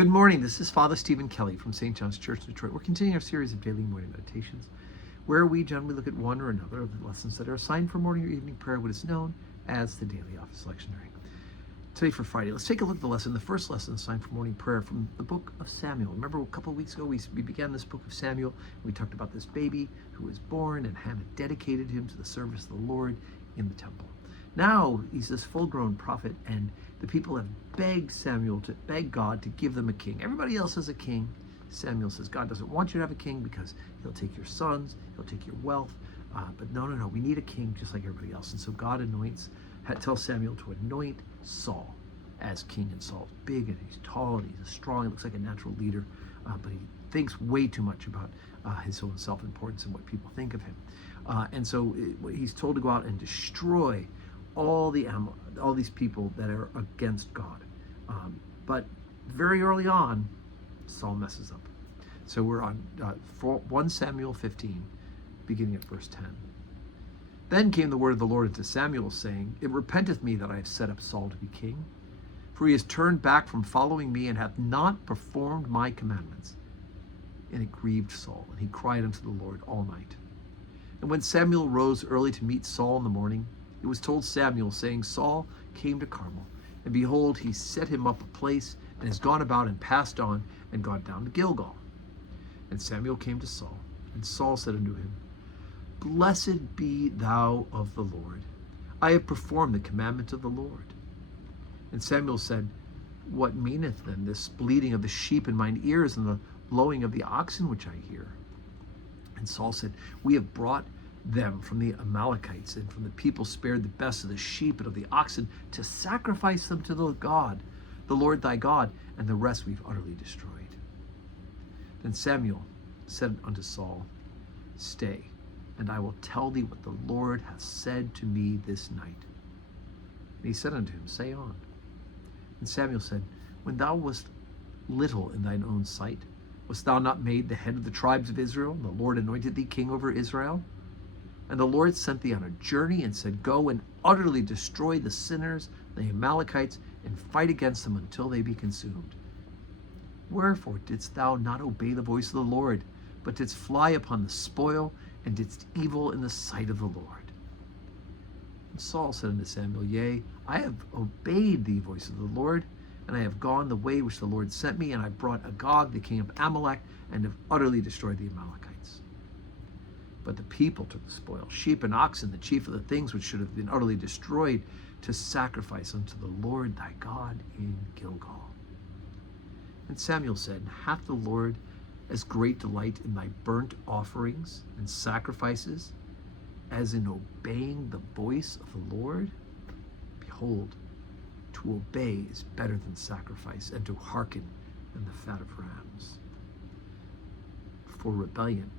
Good morning. This is Father Stephen Kelly from St. John's Church, Detroit. We're continuing our series of daily morning meditations, where we generally look at one or another of the lessons that are assigned for morning or evening prayer, what is known as the Daily Office Lectionary. Today for Friday, let's take a look at the lesson, the first lesson assigned for morning prayer from the book of Samuel. Remember a couple of weeks ago we began this book of Samuel. We talked about this baby who was born, and Hannah dedicated him to the service of the Lord in the temple. Now he's this full-grown prophet, and the people have begged God to give them a king. Everybody else has a king. Samuel says, God doesn't want you to have a king because he'll take your sons, he'll take your wealth. But no, we need a king just like everybody else. And so God tells Samuel to anoint Saul as king. And Saul's big and he's tall and he's strong. He looks like a natural leader, but he thinks way too much about his own self-importance and what people think of him. And so he's told to go out and destroy all these people that are against God. But very early on, Saul messes up. So we're on 1 Samuel 15, beginning at verse 10. Then came the word of the Lord unto Samuel, saying, It repenteth me that I have set up Saul to be king, for he has turned back from following me, and hath not performed my commandments. And it grieved Saul, and he cried unto the Lord all night. And when Samuel rose early to meet Saul in the morning, it was told Samuel, saying, Saul came to Carmel, and behold, he set him up a place, and has gone about and passed on, and gone down to Gilgal. And Samuel came to Saul, and Saul said unto him, Blessed be thou of the Lord. I have performed the commandment of the Lord. And Samuel said, What meaneth then this bleating of the sheep in mine ears, and the lowing of the oxen which I hear? And Saul said, We have brought them from the Amalekites, and from the people spared the best of the sheep and of the oxen, to sacrifice them to the Lord thy God, and the rest we've utterly destroyed. Then Samuel said unto Saul, Stay, and I will tell thee what the Lord hath said to me this night. And he said unto him, Say on. And Samuel said, When thou wast little in thine own sight, wast thou not made the head of the tribes of Israel, and the Lord anointed thee king over Israel? And the Lord sent thee on a journey, and said, Go and utterly destroy the sinners, the Amalekites, and fight against them until they be consumed. Wherefore didst thou not obey the voice of the Lord, but didst fly upon the spoil, and didst evil in the sight of the Lord? And Saul said unto Samuel, Yea, I have obeyed the voice of the Lord, and I have gone the way which the Lord sent me, and I brought Agag, the king of Amalek, and have utterly destroyed the Amalekites. But the people took the spoil, sheep and oxen, the chief of the things which should have been utterly destroyed, to sacrifice unto the Lord thy God in Gilgal. And Samuel said, Hath the Lord as great delight in thy burnt offerings and sacrifices as in obeying the voice of the Lord? Behold, to obey is better than sacrifice, and to hearken than the fat of rams. For rebellion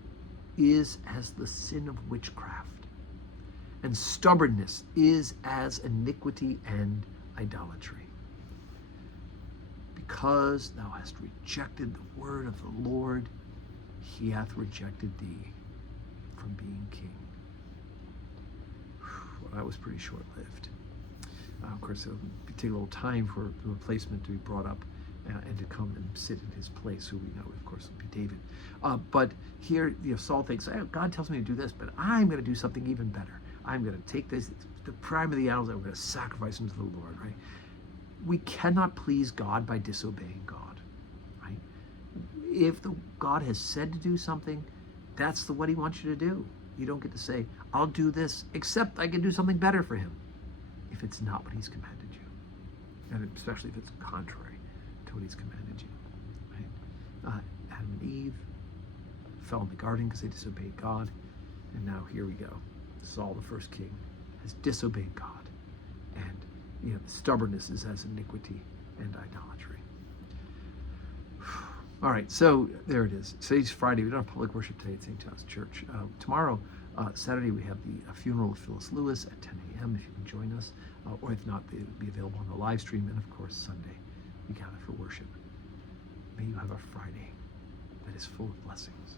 is as the sin of witchcraft, and stubbornness is as iniquity and idolatry. Because thou hast rejected the word of the Lord, he hath rejected thee from being king. Well, that was pretty short-lived. Of course, it'll take a little time for the replacement to be brought up and to come and sit in his place, who we know, of course, will be David. But here, Saul thinks, God tells me to do this, but I'm going to do something even better. I'm going to take the prime of the animals, and I'm going to sacrifice them to the Lord, right? We cannot please God by disobeying God, right? If God has said to do something, that's what he wants you to do. You don't get to say, I'll do this, except I can do something better for him, if it's not what he's commanded you, and especially if it's contrary to what he's commanded you, right? Adam and Eve fell in the garden because they disobeyed God, and now here we go. Saul, the first king, has disobeyed God, and stubbornness is as iniquity and idolatry. All right, so there it is. Today's Friday. We don't have public worship today at St. John's Church. Tomorrow, Saturday, we have the funeral of Phyllis Lewis at 10 a.m. if you can join us, or if not, it'll be available on the live stream. And of course, Sunday, we gather for worship. May you have a Friday that is full of blessings.